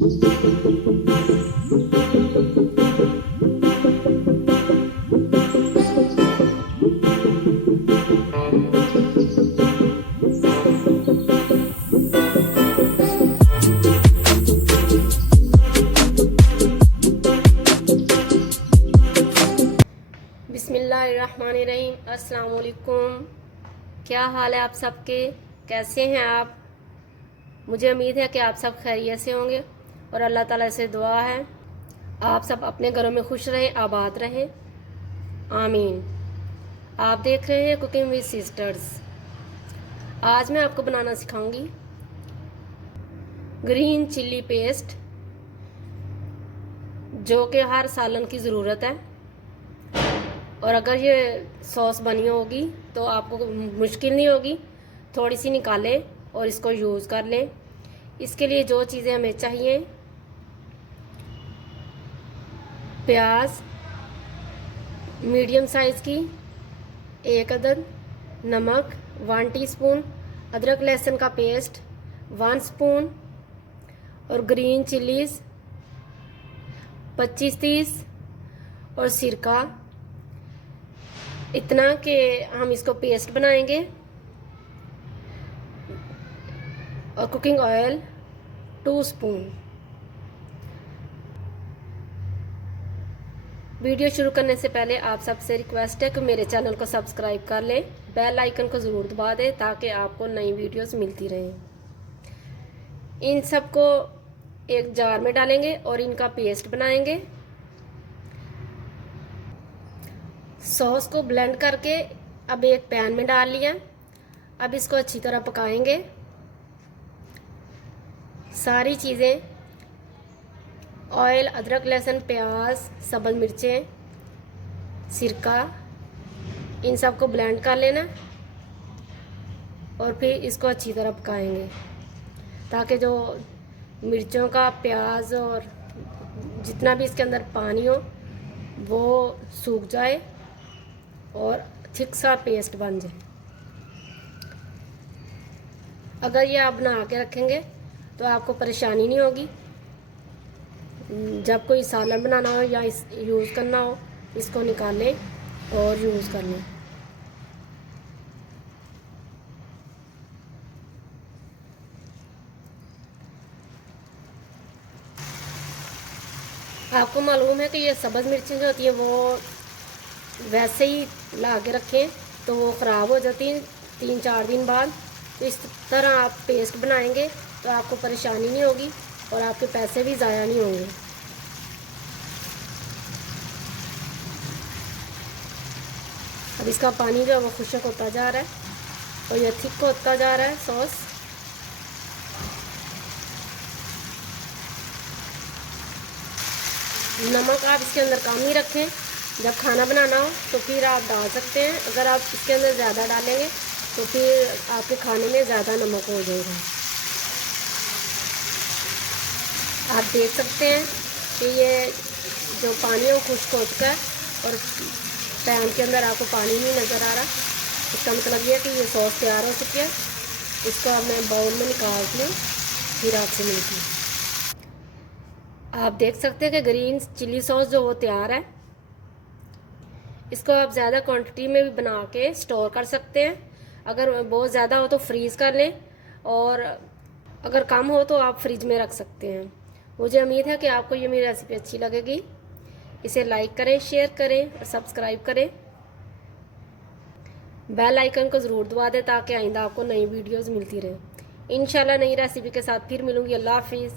बिस्मिल्लाहिर्रहमानिर्रहीम। अस्सलाम वालेकुम। क्या हाल है आप सबके? कैसे हैं आप? मुझे उम्मीद है कि आप सब खैरियत से होंगे और अल्लाह ताला से दुआ है आप सब अपने घरों में खुश रहें, आबाद रहें, आमीन। आप देख रहे हैं कुकिंग विद सिस्टर्स। आज मैं आपको बनाना सिखाऊंगी ग्रीन चिल्ली पेस्ट, जो कि हर सालन की ज़रूरत है। और अगर ये सॉस बनी होगी तो आपको मुश्किल नहीं होगी। थोड़ी सी निकालें और इसको यूज़ कर लें। इसके लिए जो चीज़ें हमें चाहिए: प्याज मीडियम साइज़ की 1 अदद, नमक 1 टीस्पून, अदरक लहसुन का पेस्ट 1 स्पून और ग्रीन चिलीज़ 25-30 और सिरका इतना कि हम इसको पेस्ट बनाएंगे। और कुकिंग ऑयल 2 स्पून। वीडियो शुरू करने से पहले आप सबसे रिक्वेस्ट है कि मेरे चैनल को सब्सक्राइब कर लें, बेल आइकन को ज़रूर दबा दें ताकि आपको नई वीडियोस मिलती रहें। इन सबको एक जार में डालेंगे और इनका पेस्ट बनाएंगे। सॉस को ब्लेंड करके अब एक पैन में डाल लिया। अब इसको अच्छी तरह पकाएंगे। सारी चीज़ें ऑयल, अदरक लहसुन, प्याज, सब्ज़ मिर्चें, सिरका, इन सब को ब्लेंड कर लेना और फिर इसको अच्छी तरह पकाएंगे ताकि जो मिर्चों का, प्याज और जितना भी इसके अंदर पानी हो वो सूख जाए और थिक सा पेस्ट बन जाए। अगर ये आप बना के रखेंगे तो आपको परेशानी नहीं होगी। जब कोई सालन बनाना हो या यूज़ करना हो, इसको निकालें और यूज़ कर लें। आपको मालूम है कि ये सब्ज़ मिर्चें जो होती हैं वो वैसे ही ला के रखें तो वो ख़राब हो जाती हैं 3-4 दिन बाद। तो इस तरह आप पेस्ट बनाएंगे तो आपको परेशानी नहीं होगी और आपके पैसे भी ज़ाया नहीं होंगे। अब इसका पानी जो है वो खुश्क होता जा रहा है और यह थिक होता जा रहा है सॉस। नमक आप इसके अंदर कम ही रखें। जब खाना बनाना हो तो फिर आप डाल सकते हैं। अगर आप इसके अंदर ज़्यादा डालेंगे तो फिर आपके खाने में ज़्यादा नमक हो जाएगा। आप देख सकते हैं कि ये जो पानी है वो खुश्क हो चुका है और पैन के अंदर आपको पानी नहीं नज़र आ रहा। इसका मतलब ये है कि ये सॉस तैयार हो चुकी है। इसको अब मैं बाउल में निकालती हूँ, फिर आपसे मिलती हूँ। आप देख सकते हैं कि ग्रीन चिली सॉस जो वो तैयार है। इसको आप ज़्यादा क्वांटिटी में भी बना के स्टोर कर सकते हैं। अगर बहुत ज़्यादा हो तो फ्रीज़ कर लें और अगर कम हो तो आप फ्रिज में रख सकते हैं। मुझे उम्मीद है कि आपको ये मेरी रेसिपी अच्छी लगेगी। इसे लाइक करें, शेयर करें और सब्सक्राइब करें। बेल आइकन को ज़रूर दबा दें ताकि आइंदा आपको नई वीडियोज़ मिलती रहे। इंशाल्लाह नई रेसिपी के साथ फिर मिलूँगी। अल्लाह हाफिज़।